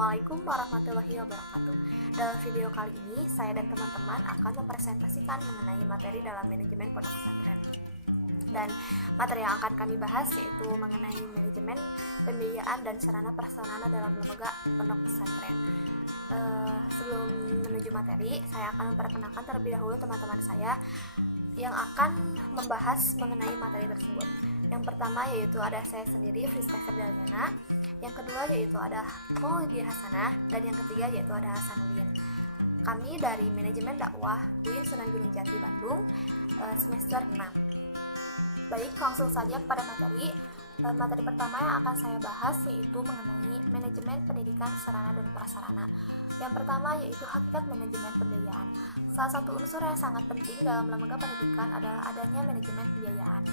Assalamualaikum warahmatullahi wabarakatuh. Dalam video kali ini, saya dan teman-teman akan mempresentasikan mengenai materi dalam manajemen pondok pesantren. Dan materi yang akan kami bahas yaitu mengenai manajemen pembiayaan dan sarana prasarana dalam lembaga pondok pesantren. Sebelum menuju materi, saya akan memperkenalkan terlebih dahulu teman-teman saya yang akan membahas mengenai materi tersebut. Yang pertama yaitu ada saya sendiri, Friska Ferdaliana. Yang kedua yaitu ada Maulidia Hasanah. Dan yang ketiga yaitu ada Hasanuddin. Kami dari Manajemen Dakwah UIN Sunan Gunung Jati Bandung, semester 6. Baik, langsung saja kepada materi. Materi pertama yang akan saya bahas yaitu mengenai manajemen pendidikan sarana dan prasarana. Yang pertama yaitu hakikat manajemen pembiayaan. Salah satu unsur yang sangat penting dalam lembaga pendidikan adalah adanya manajemen pembiayaan.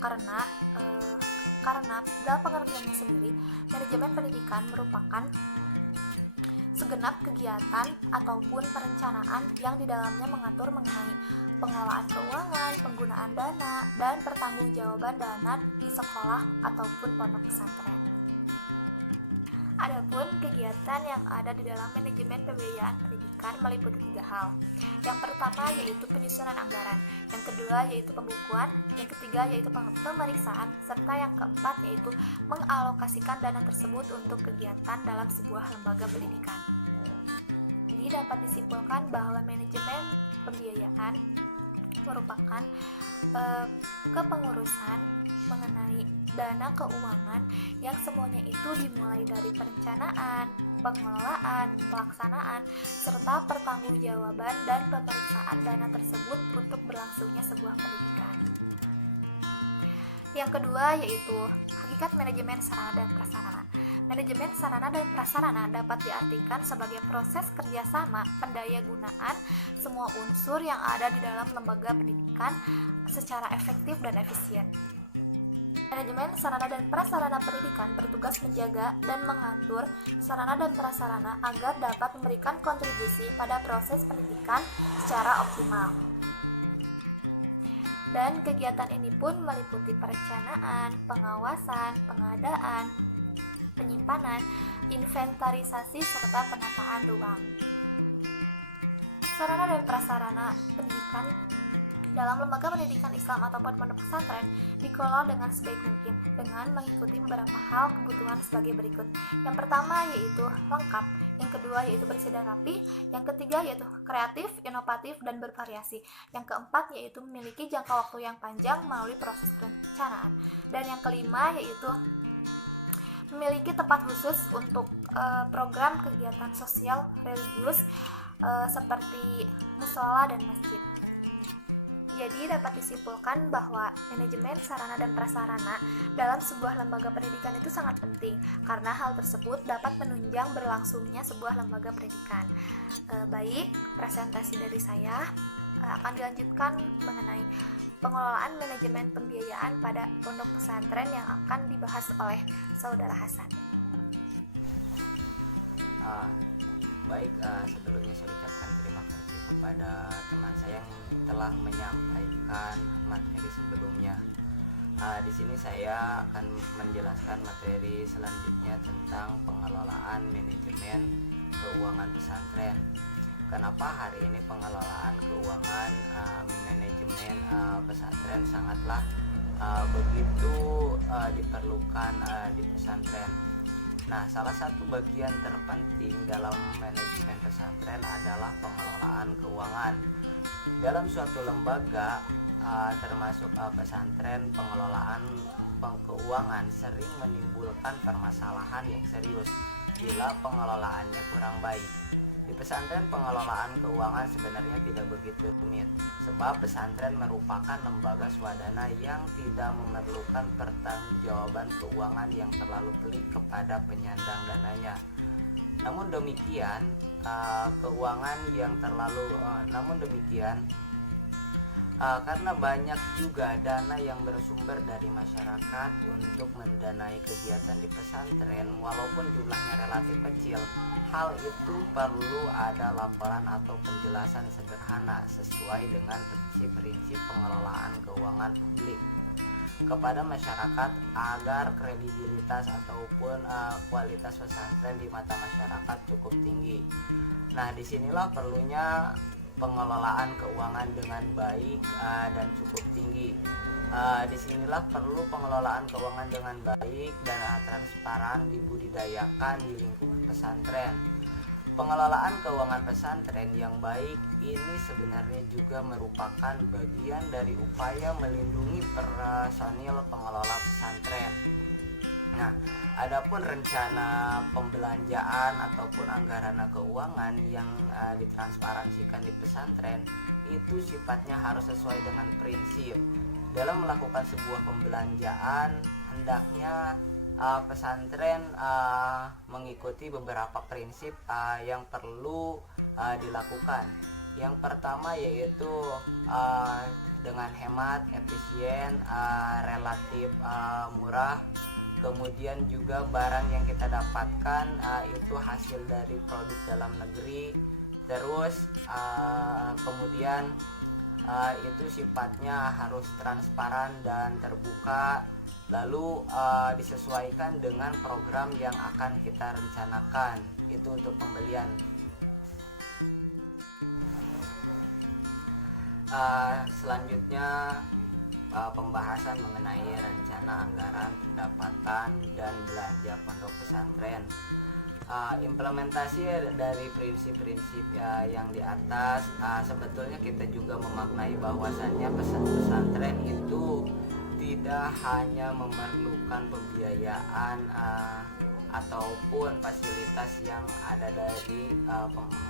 Karena dalam pengertiannya sendiri, manajemen pendidikan merupakan segenap kegiatan ataupun perencanaan yang di dalamnya mengatur mengenai pengelolaan keuangan, penggunaan dana, dan pertanggungjawaban dana di sekolah ataupun pondok pesantren. Adapun kegiatan yang ada di dalam manajemen pembiayaan pendidikan meliputi 3 hal. Yang pertama yaitu penyusunan anggaran, yang kedua yaitu pembukuan, yang ketiga yaitu pemeriksaan, serta yang keempat yaitu mengalokasikan dana tersebut untuk kegiatan dalam sebuah lembaga pendidikan. Jadi dapat disimpulkan bahwa manajemen pembiayaan merupakan kepengurusan mengenai dana keuangan yang semuanya itu dimulai dari perencanaan, pengelolaan, pelaksanaan, serta pertanggungjawaban dan pemeriksaan dana tersebut untuk berlangsungnya sebuah pendidikan. Yang kedua yaitu hakikat manajemen sarana dan prasarana. Manajemen sarana dan prasarana dapat diartikan sebagai proses kerjasama pendayagunaan semua unsur yang ada di dalam lembaga pendidikan secara efektif dan efisien. Manajemen sarana dan prasarana pendidikan bertugas menjaga dan mengatur sarana dan prasarana agar dapat memberikan kontribusi pada proses pendidikan secara optimal. Dan kegiatan ini pun meliputi perencanaan, pengawasan, pengadaan, penyimpanan, inventarisasi, serta penataan ruang. Sarana dan prasarana pendidikan dalam lembaga pendidikan Islam ataupun pondok pesantren dikelola dengan sebaik mungkin dengan mengikuti beberapa hal kebutuhan sebagai berikut. Yang pertama yaitu lengkap, yang kedua yaitu bersih dan rapi, yang ketiga yaitu kreatif, inovatif, dan bervariasi, yang keempat yaitu memiliki jangka waktu yang panjang melalui proses perencanaan, dan yang kelima yaitu memiliki tempat khusus untuk program kegiatan sosial religius seperti musola dan masjid. Jadi dapat disimpulkan bahwa manajemen sarana dan prasarana dalam sebuah lembaga pendidikan itu sangat penting karena hal tersebut dapat menunjang berlangsungnya sebuah lembaga pendidikan. Baik, presentasi dari saya akan dilanjutkan mengenai pengelolaan manajemen pembiayaan pada pondok pesantren yang akan dibahas oleh Saudara Hasan. Sebelumnya saya ucapkan terima kasih kepada teman saya yang telah menyampaikan materi sebelumnya. Di sini saya akan menjelaskan materi selanjutnya tentang pengelolaan manajemen keuangan pesantren. Kenapa hari ini pengelolaan keuangan manajemen pesantren sangatlah begitu diperlukan di pesantren. Nah, salah satu bagian terpenting dalam manajemen pesantren adalah pengelolaan keuangan. Dalam suatu lembaga, termasuk pesantren, pengelolaan keuangan sering menimbulkan permasalahan yang serius bila pengelolaannya kurang baik. Di pesantren, pengelolaan keuangan sebenarnya tidak begitu rumit, sebab pesantren merupakan lembaga swadana yang tidak memerlukan pertanggungjawaban keuangan yang terlalu pelik kepada penyandang dananya. Namun demikian, karena banyak juga dana yang bersumber dari masyarakat untuk mendanai kegiatan di pesantren, walaupun jumlahnya relatif kecil, hal itu perlu ada laporan atau penjelasan sederhana sesuai dengan prinsip-prinsip pengelolaan keuangan publik. kepada masyarakat agar kredibilitas ataupun kualitas pesantren di mata masyarakat cukup tinggi. Nah, disinilah perlunya pengelolaan keuangan dengan baik dan cukup tinggi. Disinilah perlu pengelolaan keuangan dengan baik dan transparan dibudidayakan di lingkungan pesantren. Pengelolaan keuangan pesantren yang baik ini sebenarnya juga merupakan bagian dari upaya melindungi personil pengelola pesantren. Nah, adapun rencana pembelanjaan ataupun anggaran keuangan yang ditransparansikan di pesantren itu sifatnya harus sesuai dengan prinsip. Dalam melakukan sebuah pembelanjaan, hendaknya pesantren mengikuti beberapa prinsip yang perlu dilakukan. Yang pertama yaitu dengan hemat, efisien, relatif murah. Kemudian juga barang yang kita dapatkan itu hasil dari produk dalam negeri. Terus kemudian itu sifatnya harus transparan dan terbuka, lalu disesuaikan dengan program yang akan kita rencanakan. Itu untuk pembelian. Selanjutnya pembahasan mengenai rencana anggaran pendapatan dan belanja pondok pesantren. Implementasi dari prinsip-prinsip yang di atas, sebetulnya kita juga memaknai bahwasannya pesantren itu tidak hanya memerlukan pembiayaan ataupun fasilitas yang ada dari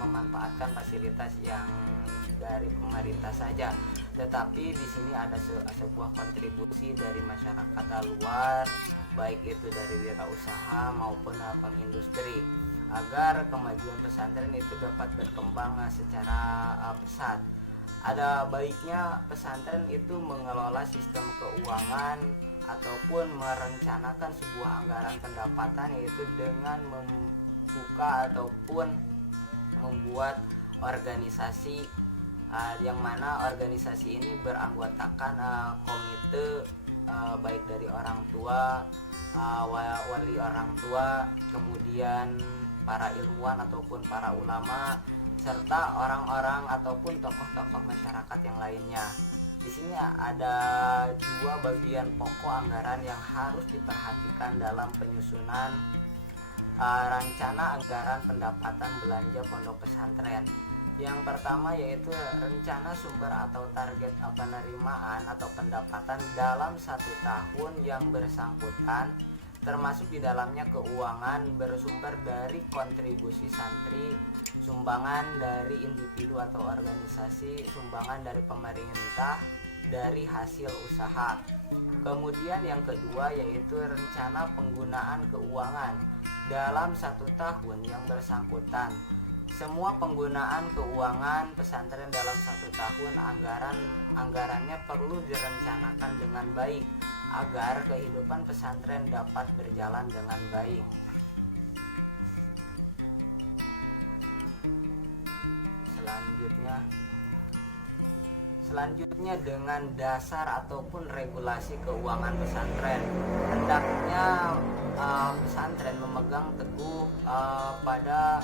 memanfaatkan fasilitas yang dari pemerintah saja, tetapi di sini ada sebuah kontribusi dari masyarakat luar, baik itu dari wirausaha maupun pengindustri, agar kemajuan pesantren itu dapat berkembang secara pesat. Ada baiknya pesantren itu mengelola sistem keuangan ataupun merencanakan sebuah anggaran pendapatan, yaitu dengan membuka ataupun membuat organisasi yang mana organisasi ini beranggotakan komite baik dari orang tua, wali orang tua, kemudian para ilmuwan ataupun para ulama, serta orang-orang ataupun tokoh-tokoh masyarakat yang lainnya. Di sini ada dua bagian pokok anggaran yang harus diperhatikan dalam penyusunan rencana anggaran pendapatan belanja pondok pesantren. Yang pertama yaitu rencana sumber atau target penerimaan atau pendapatan dalam 1 tahun yang bersangkutan, termasuk di dalamnya keuangan bersumber dari kontribusi santri, sumbangan dari individu atau organisasi, sumbangan dari pemerintah, dari hasil usaha. Kemudian yang kedua yaitu rencana penggunaan keuangan dalam 1 tahun yang bersangkutan. Semua penggunaan keuangan pesantren dalam 1 tahun anggarannya perlu direncanakan dengan baik agar kehidupan pesantren dapat berjalan dengan baik. Selanjutnya dengan dasar ataupun regulasi keuangan pesantren, hendaknya pesantren memegang teguh pada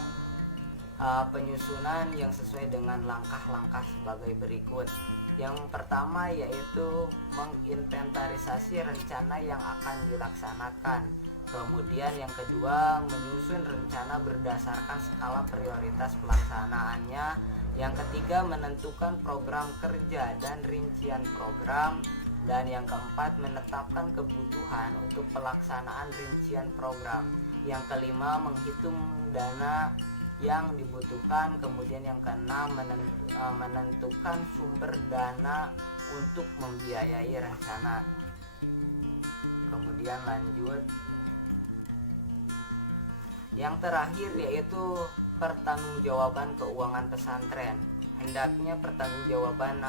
penyusunan yang sesuai dengan langkah-langkah sebagai berikut. Yang pertama yaitu menginventarisasi rencana yang akan dilaksanakan. Kemudian yang kedua, menyusun rencana berdasarkan skala prioritas pelaksanaannya. Yang ketiga, menentukan program kerja dan rincian program. Dan yang keempat, menetapkan kebutuhan untuk pelaksanaan rincian program. Yang kelima, menghitung dana yang dibutuhkan. Kemudian yang keenam, menentukan sumber dana untuk membiayai rencana. Kemudian lanjut, yang terakhir yaitu pertanggungjawaban keuangan pesantren. Hendaknya pertanggungjawaban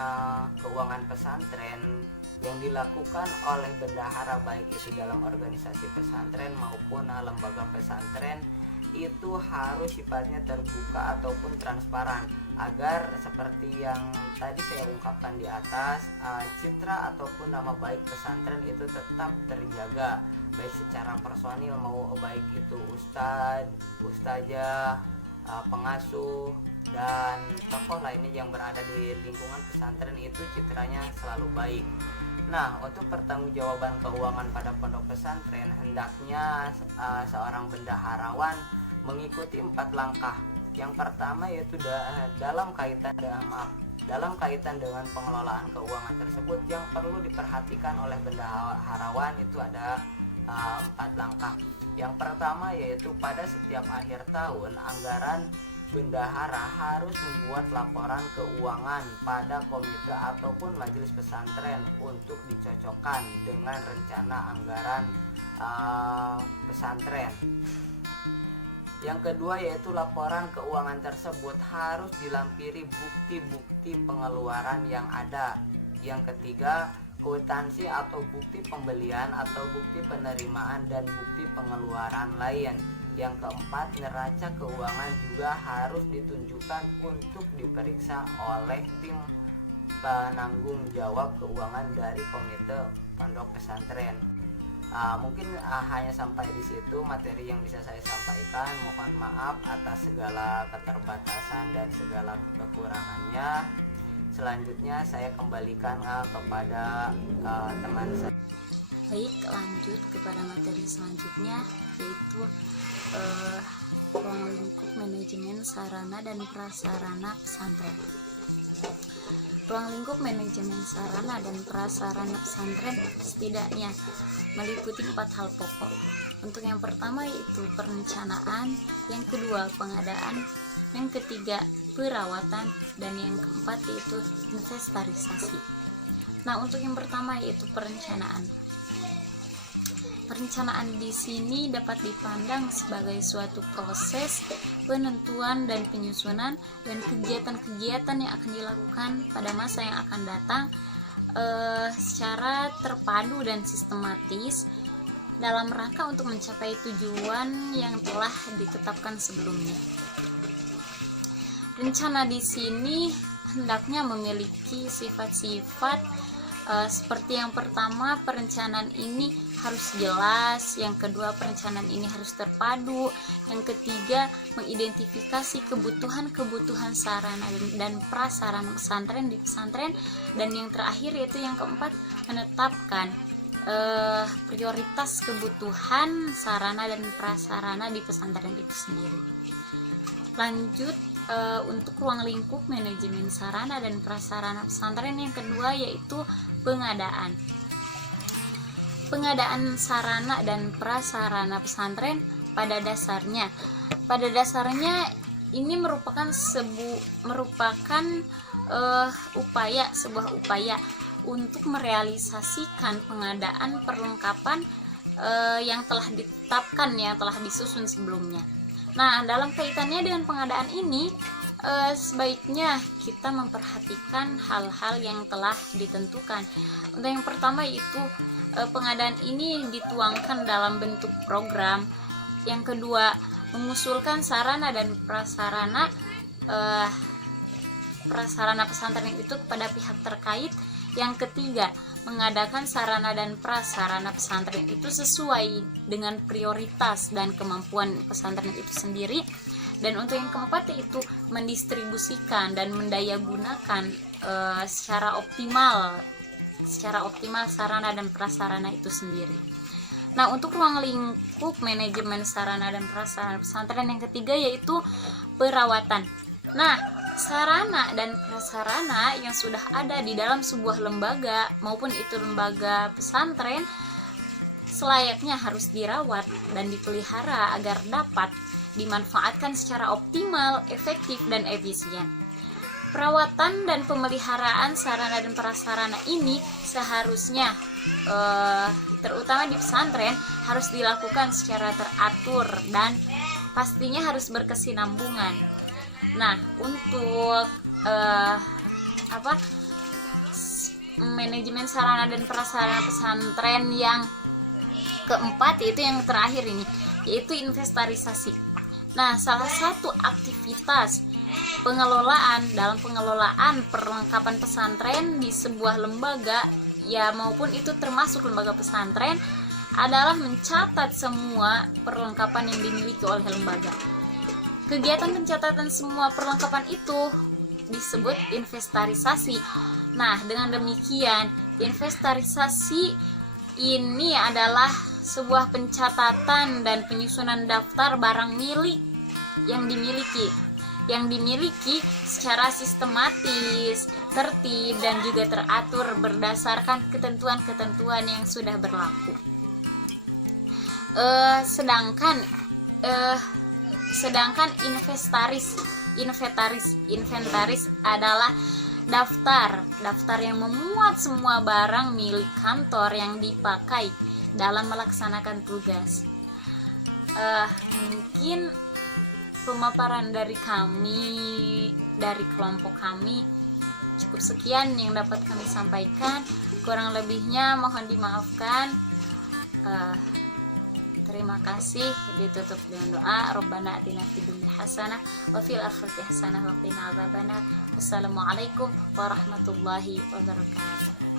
keuangan pesantren yang dilakukan oleh bendahara, baik itu dalam organisasi pesantren maupun lembaga pesantren, itu harus sifatnya terbuka ataupun transparan, agar seperti yang tadi saya ungkapkan di atas, citra ataupun nama baik pesantren itu tetap terjaga, baik secara personil mau baik itu ustadz, ustazah, pengasuh, dan tokoh lainnya yang berada di lingkungan pesantren itu citranya selalu baik. Nah, untuk pertanggungjawaban keuangan pada pondok pesantren, hendaknya seorang bendaharawan mengikuti 4 langkah. Yang pertama yaitu dalam kaitan dengan pengelolaan keuangan tersebut, yang perlu diperhatikan oleh bendaharawan itu ada 4 langkah. Yang pertama yaitu pada setiap akhir tahun, anggaran bendahara harus membuat laporan keuangan pada komite ataupun majelis pesantren untuk dicocokkan dengan rencana anggaran pesantren. Yang kedua yaitu laporan keuangan tersebut harus dilampiri bukti-bukti pengeluaran yang ada. Yang ketiga, kwitansi atau bukti pembelian atau bukti penerimaan dan bukti pengeluaran lain. Yang keempat, neraca keuangan juga harus ditunjukkan untuk diperiksa oleh tim penanggung jawab keuangan dari komite pondok pesantren. Mungkin hanya sampai di situ materi yang bisa saya sampaikan. Mohon maaf atas segala keterbatasan dan segala kekurangannya. Selanjutnya saya kembalikan kepada teman saya. Baik, lanjut kepada materi selanjutnya, yaitu ruang lingkup manajemen sarana dan prasarana pesantren. Ruang lingkup manajemen sarana dan prasarana pesantren setidaknya meliputi 4 hal pokok. Untuk yang pertama yaitu perencanaan, yang kedua pengadaan, yang ketiga perawatan, dan yang keempat yaitu inventarisasi. Nah, untuk yang pertama yaitu perencanaan. Perencanaan di sini dapat dipandang sebagai suatu proses penentuan dan penyusunan dan kegiatan-kegiatan yang akan dilakukan pada masa yang akan datang secara terpadu dan sistematis dalam rangka untuk mencapai tujuan yang telah ditetapkan sebelumnya. Rencana di sini hendaknya memiliki sifat-sifat seperti yang pertama, perencanaan ini harus jelas, yang kedua perencanaan ini harus terpadu, yang ketiga mengidentifikasi kebutuhan sarana dan prasarana pesantren di pesantren, dan yang terakhir yaitu yang keempat menetapkan prioritas kebutuhan sarana dan prasarana di pesantren itu sendiri. Lanjut untuk ruang lingkup manajemen sarana dan prasarana pesantren, yang kedua yaitu pengadaan. Pengadaan sarana dan prasarana pesantren pada dasarnya ini merupakan sebuah upaya untuk merealisasikan pengadaan perlengkapan yang telah ditetapkan, yang telah disusun sebelumnya. Nah, dalam kaitannya dengan pengadaan ini, sebaiknya kita memperhatikan hal-hal yang telah ditentukan. Untuk yang pertama yaitu pengadaan ini dituangkan dalam bentuk program. Yang kedua, mengusulkan sarana dan prasarana pesantren itu kepada pihak terkait. Yang ketiga, mengadakan sarana dan prasarana pesantren itu sesuai dengan prioritas dan kemampuan pesantren itu sendiri. Dan untuk yang keempat yaitu mendistribusikan dan mendayagunakan secara optimal sarana dan prasarana itu sendiri. Nah, untuk ruang lingkup manajemen sarana dan prasarana pesantren yang ketiga yaitu perawatan. Nah, sarana dan prasarana yang sudah ada di dalam sebuah lembaga maupun itu lembaga pesantren selayaknya harus dirawat dan dipelihara agar dapat dimanfaatkan secara optimal, efektif, dan efisien. Perawatan dan pemeliharaan sarana dan prasarana ini seharusnya terutama di pesantren harus dilakukan secara teratur dan pastinya harus berkesinambungan. Nah, untuk manajemen sarana dan prasarana pesantren yang keempat yaitu yang terakhir ini, yaitu inventarisasi. Nah, salah satu aktivitas dalam pengelolaan perlengkapan pesantren di sebuah lembaga, ya maupun itu termasuk lembaga pesantren, adalah mencatat semua perlengkapan yang dimiliki oleh lembaga. Kegiatan pencatatan semua perlengkapan itu disebut inventarisasi. Nah, dengan demikian, inventarisasi ini adalah sebuah pencatatan dan penyusunan daftar barang milik yang dimiliki secara sistematis, tertib, dan juga teratur berdasarkan ketentuan-ketentuan yang sudah berlaku. Sedangkan inventaris adalah daftar yang memuat semua barang milik kantor yang dipakai dalam melaksanakan tugas. Mungkin pemaparan dari kelompok kami cukup sekian yang dapat kami sampaikan. Kurang lebihnya mohon dimaafkan. Terima kasih. Ditutup dengan doa. Rabbana atina fid dunya hasanah wa fil akhirati hasanah wa qina adzabannar. Wassalamualaikum warahmatullahi wabarakatuh.